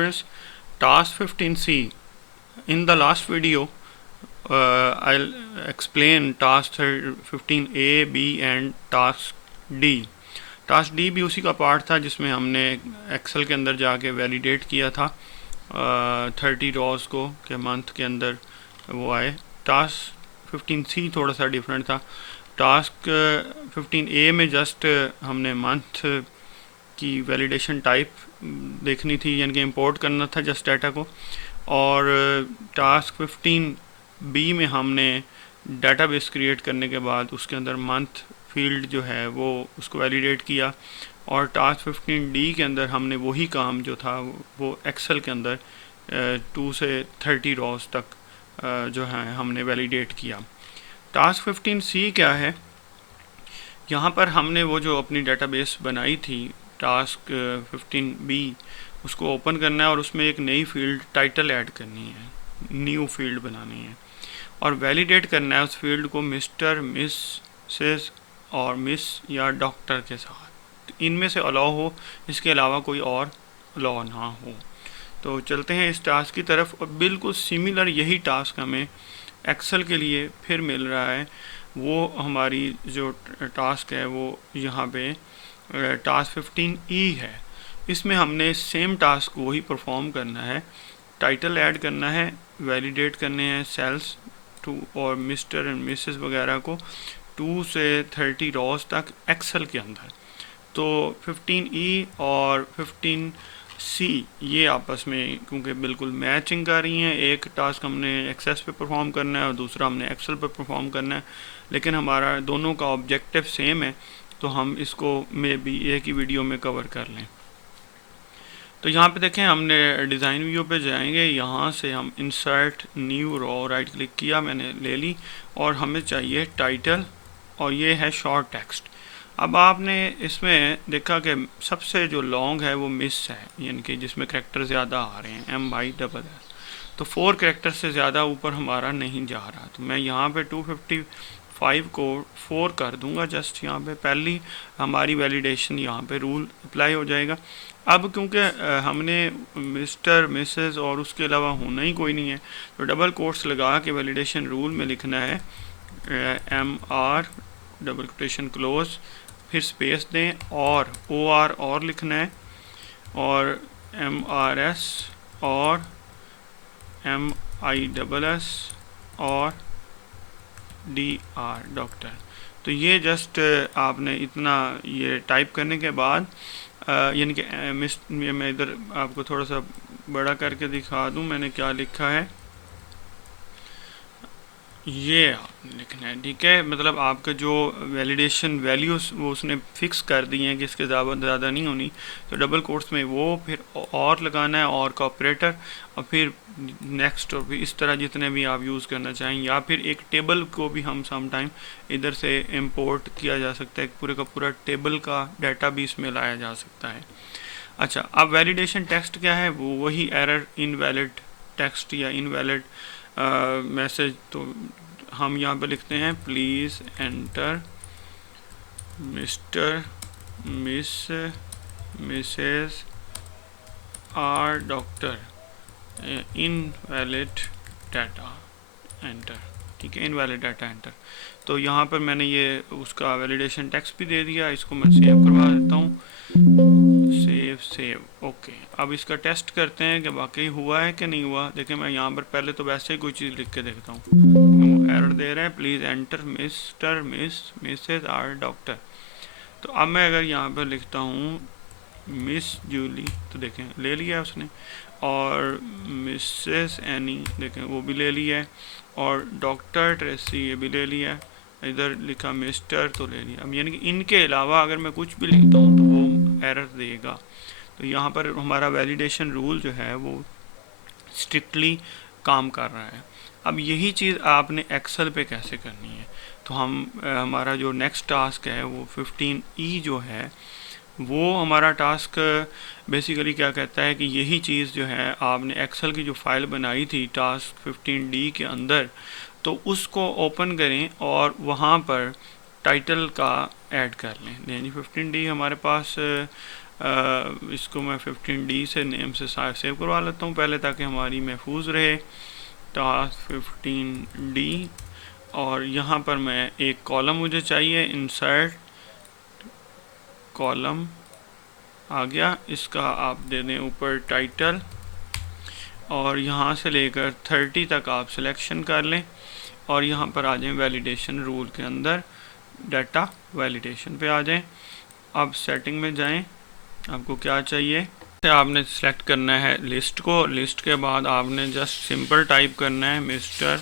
students, task 15C. In the last video, I'll explain task 15A, B and task D. Task D भी उसी का part था जिसमें हमने एक्सेल के अंदर जाके वैलिडेट किया था 30 रॉज को के मंथ के अंदर वो आए। टास्क 15C थोड़ा सा डिफरेंट था। टास्क 15A में जस्ट हमने मंथ की वैलिडेशन टाइप देखनी थी, यानी कि इंपोर्ट करना था जस्ट डाटा को। और टास्क 15B में हमने डाटाबेस क्रिएट करने के बाद उसके अंदर मंथ फील्ड जो है वो उसको वैलिडेट किया। और टास्क 15D के अंदर हमने वही काम जो था वो एक्सेल के अंदर 2 से 30 रॉज तक जो है हमने वैलिडेट किया। टास्क 15C क्या है, यहाँ पर हमने वो जो अपनी डेटाबेस बनाई थी टास्क 15B उसको ओपन करना है और उसमें एक नई फील्ड टाइटल ऐड करनी है, न्यू फील्ड बनानी है और वैलिडेट करना है उस फील्ड को मिस्टर, मिसेस और मिस या डॉक्टर के साथ। इनमें से अलाउ हो, इसके अलावा कोई और अलाउ ना हो। तो चलते हैं इस टास्क की तरफ। और बिल्कुल सिमिलर यही टास्क हमें एक्सेल के लिए फिर मिल रहा है। वो हमारी जो टास्क है वो यहाँ पे टास्क 15E है। इसमें हमने सेम टास्क वही परफॉर्म करना है, टाइटल ऐड करना है, वैलिडेट करने हैं सेल्स टू और मिस्टर एंड मिसेस वगैरह को 2 से 30 रॉज तक एक्सेल के अंदर। तो 15E और 15C ये आपस में क्योंकि बिल्कुल मैचिंग कर रही हैं, एक टास्क हमने एक्सेस पे परफॉर्म करना है और दूसरा हमने एक्सेल पे परफॉर्म करना है, लेकिन हमारा दोनों का ऑब्जेक्टिव सेम है, तो हम इसको मे भी एक ही वीडियो में कवर कर लें। तो यहाँ पे देखें, हमने डिज़ाइन व्यू पे जाएंगे, यहाँ से हम insert new row right click किया, मैंने ले ली और हमें चाहिए टाइटल और ये है शॉर्ट टेक्स्ट। अब आपने इसमें देखा कि सबसे जो लॉन्ग है वो मिस है, यानी कि जिसमें करैक्टर ज़्यादा आ रहे हैं MISS, तो 4 करैक्टर से ज़्यादा ऊपर हमारा नहीं जा रहा। तो मैं यहाँ पे 255 को 4 कर दूंगा जस्ट। यहाँ पे पहली हमारी वैलिडेशन यहाँ पे रूल अप्लाई हो जाएगा। अब क्योंकि हमने मिस्टर, मिसेस और उसके अलावा होना ही कोई नहीं है, तो डबल कोट्स लगा के वैलिडेशन रूल में लिखना है MR डबल कोटेशन क्लोज, फिर स्पेस दें और OR और लिखना है और MRS और MISS और DR डॉक्टर। तो ये जस्ट आपने इतना ये टाइप करने के बाद यानी कि मैं इधर आपको थोड़ा सा बड़ा करके दिखा दूं मैंने क्या लिखा है, ये आपने लिखना है, ठीक है। मतलब आपका जो वैलिडेशन वैल्यूज वो उसने फिक्स कर दी हैं कि इसके ज़्यादा नहीं होनी, तो डबल कोट्स में वो, फिर और लगाना है और का ऑपरेटर, और फिर नेक्स्ट, और फिर इस तरह जितने भी आप यूज़ करना चाहें। या फिर एक टेबल को भी हम सम टाइम इधर से इंपोर्ट किया जा सकता है, पूरे का पूरा टेबल का डाटा भी इसमें लाया जा सकता है। अच्छा, अब वैलिडेशन टेक्स्ट क्या है, वो वही एरर इनवैलिड टेक्स्ट या इनवैलिड मैसेज। तो हम यहाँ पे लिखते हैं please enter mister, miss, missus or doctor invalid data enter, ठीक है, इनवैलिड डाटा एंटर। तो यहाँ पर मैंने ये उसका वैलिडेशन टेक्स्ट भी दे दिया, इसको मैं सेव करवा देता हूँ, सेव ओके। अब इसका टेस्ट करते हैं कि वाकई हुआ है कि नहीं हुआ। देखिए मैं यहाँ पर पहले तो वैसे ही कोई चीज़ लिख के देखता हूँ, एरर दे रहा है please enter mister, miss, missus or doctor. तो अब मैं अगर यहाँ पर लिखता हूँ मिस जूली, तो देखें ले लिया है उसने, और मिसेस एनी देखें वो भी ले लिया है, और डॉक्टर ट्रेसी ये भी ले लिया है। इधर लिखा मिस्टर तो ले लिया। अब यानी कि इनके अलावा अगर मैं कुछ भी लिखता हूँ तो वो एरर देगा। तो यहाँ पर हमारा वैलिडेशन रूल जो है वो स्ट्रिक्टली काम कर रहा है। अब यही चीज़ आपने एक्सेल पे कैसे करनी है, तो हमारा जो नेक्स्ट टास्क है वो 15E जो है वो हमारा टास्क बेसिकली क्या कहता है कि यही चीज़ जो है आपने एक्सेल की जो फाइल बनाई थी टास्क 15D के अंदर, तो उसको ओपन करें और वहाँ पर टाइटल का ऐड कर लें। यानी 15D हमारे पास इसको मैं 15D से नेम से सेव करवा लेता हूँ पहले, ताकि हमारी महफूज रहे। टास्क 15D, और यहाँ पर मैं एक कॉलम मुझे चाहिए, इंसर्ट कॉलम आ गया। इसका आप दे दें ऊपर टाइटल, और यहाँ से लेकर 30 तक आप सिलेक्शन कर लें, और यहाँ पर आ जाएं वैलिडेशन रूल के अंदर, डाटा वैलिडेशन पे आ जाएं। अब सेटिंग में जाएं, आपको क्या चाहिए, आपने सेलेक्ट करना है लिस्ट को। लिस्ट के बाद आपने जस्ट सिंपल टाइप करना है मिस्टर,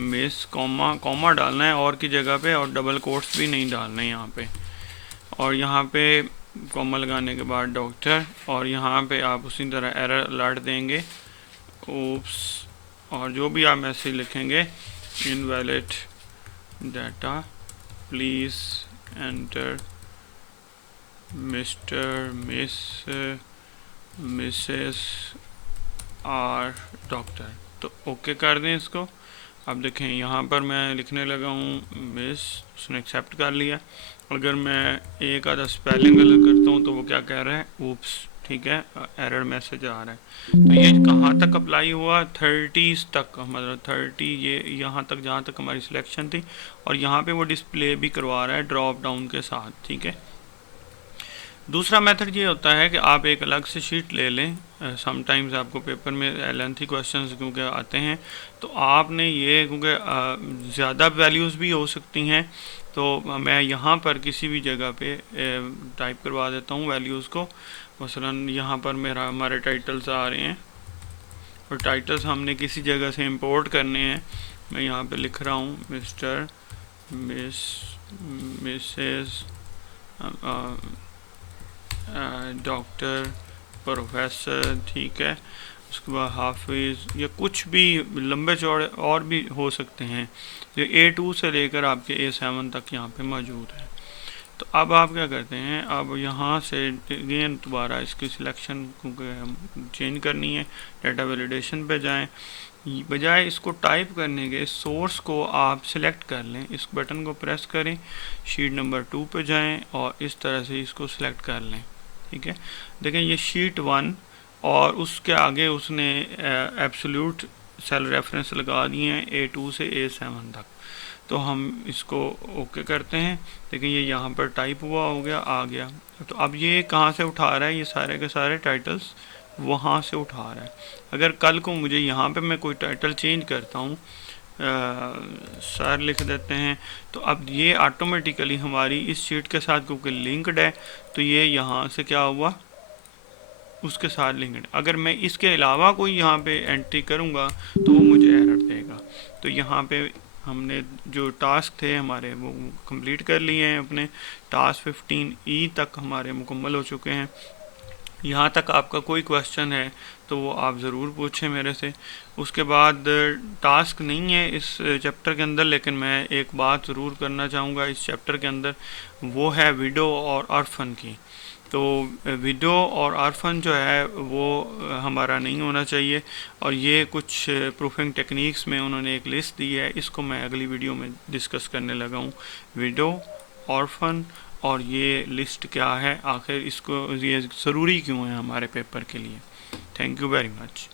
मिस, कॉमा डालना है और की जगह पे, और डबल कोट्स भी नहीं डालना है यहाँ पे। और यहाँ पे कॉमा लगाने के बाद डॉक्टर, और यहाँ पे आप उसी तरह एरर अलर्ट देंगे, oops, और जो भी आप मैसेज लिखेंगे, invalid data, please enter mister, miss, missus or doctor, तो ओके कर दें इसको। अब देखें यहाँ पर मैं लिखने लगा हूँ मिस, उसने एक्सेप्ट कर लिया। अगर मैं एक आधा स्पेलिंग गलत करता हूँ तो वो क्या कह रहा है, ऊप्स, ठीक है, एरर मैसेज आ रहा है। तो ये कहाँ तक अप्लाई हुआ, 30s तक, मतलब 30, ये यहाँ तक जहाँ तक हमारी सिलेक्शन थी, और यहाँ पे वो डिस्प्ले भी करवा रहा है ड्रॉप डाउन के साथ, ठीक है। दूसरा मेथड ये होता है कि आप एक अलग से शीट ले लें। समटाइम्स आपको पेपर में लेंथी क्वेश्चंस क्योंकि आते हैं, तो आपने ये, क्योंकि ज़्यादा वैल्यूज़ भी हो सकती हैं, तो मैं यहाँ पर किसी भी जगह पे टाइप करवा देता हूँ वैल्यूज़ को। मसलन यहाँ पर हमारे टाइटल्स आ रहे हैं, और टाइटल्स हमने किसी जगह से इंपोर्ट करने हैं। मैं यहाँ पे लिख रहा हूँ mister, miss, Mrs, doctor, professor, ठीक है। उसके बाद हाफिज़, या कुछ भी लंबे चौड़े और भी हो सकते हैं, जो A2 से लेकर आपके A7 तक यहाँ पे मौजूद है। तो अब आप क्या करते हैं, अब यहाँ से अगेन दोबारा इसकी सिलेक्शन चेंज करनी है, डाटा वैलिडेशन पे जाएं। बजाय इसको टाइप करने के, सोर्स को आप सिलेक्ट कर लें, इस बटन को प्रेस करें, शीट नंबर 2 पे जाएं, और इस तरह से इसको सिलेक्ट कर लें, ठीक है। देखें ये शीट 1, और उसके आगे उसने एब्सोल्यूट सेल रेफरेंस लगा दिए हैं A2 से A7 तक। तो हम इसको ओके करते हैं। देखिए ये यहाँ पर टाइप हुआ हो गया, आ गया। तो अब ये कहाँ से उठा रहा है, ये सारे के सारे टाइटल्स वहाँ से उठा रहा है। अगर कल को मुझे यहाँ पे मैं कोई टाइटल चेंज करता हूँ, सर लिख देते हैं, तो अब ये ऑटोमेटिकली हमारी इस शीट के साथ क्योंकि लिंक्ड है, तो ये यहाँ से क्या हुआ, उसके साथ लिंक्ड। अगर मैं इसके अलावा कोई यहाँ पे एंट्री करूँगा तो वो मुझे एरर देगा। तो यहाँ पे हमने जो टास्क थे हमारे वो कंप्लीट कर लिए हैं, अपने टास्क 15E तक हमारे मुकम्मल हो चुके हैं। यहाँ तक आपका कोई क्वेश्चन है तो वो आप ज़रूर पूछें मेरे से। उसके बाद टास्क नहीं है इस चैप्टर के अंदर, लेकिन मैं एक बात ज़रूर करना चाहूँगा इस चैप्टर के अंदर, वो है विडो और ऑर्फन की। तो विडो और ऑर्फन जो है वो हमारा नहीं होना चाहिए, और ये कुछ प्रूफिंग टेक्निक्स में उन्होंने एक लिस्ट दी है, इसको मैं अगली वीडियो में डिस्कस करने लगा हूँ। विडो, ऑर्फन, और ये लिस्ट क्या है, आखिर इसको ये ज़रूरी क्यों है हमारे पेपर के लिए। Thank you very much.